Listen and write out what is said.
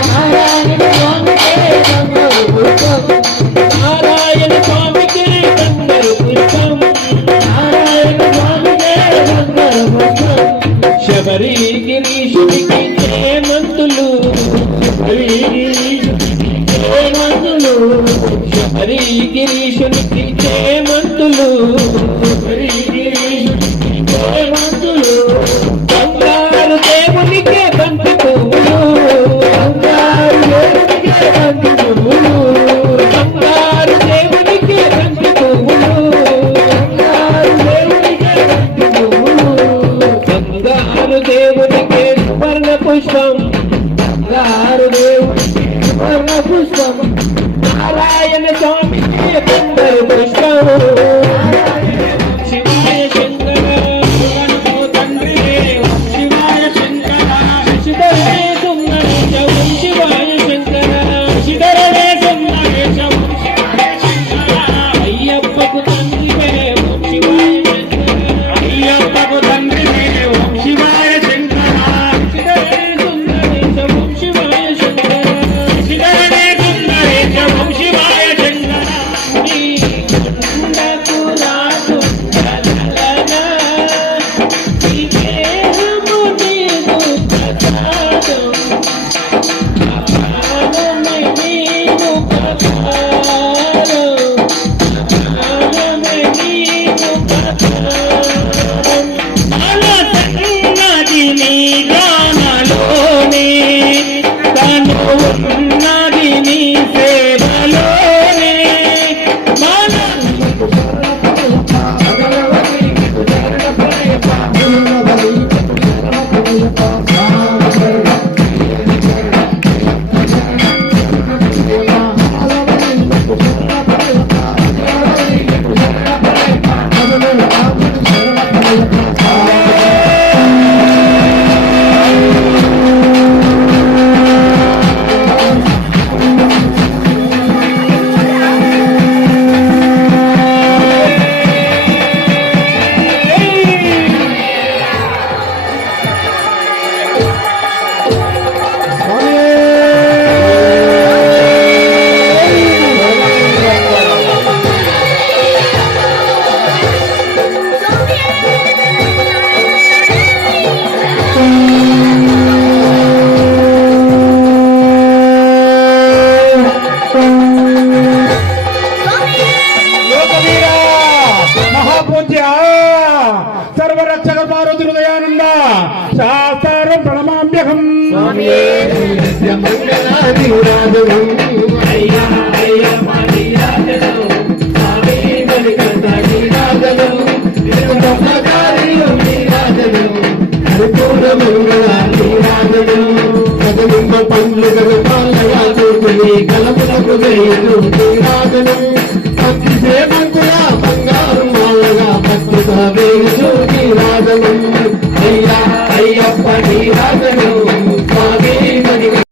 నారాయణ స్వామికి బంగారు పుష్పం నారాయణ స్వామికి బంగారు పుష్పం శబరి గిరీశునికి జయమంతులు శబరి గిరీశునికి జయమంతులు బంగారు దేవునికే బంతి పువ్వులు బంగారు దేవునికే బంతి పువ్వులు బంగారు దేవునికే స్వర్ణ పుష్పం బంగారు దేవునికి స్వర్ణ పుష్పం నారాయణ స్వామికి బంగారు పుష్పం सर्वरक्षक पार्वती हृदयानंद शास्त्रं प्रणमाम्यहम् పండ్లు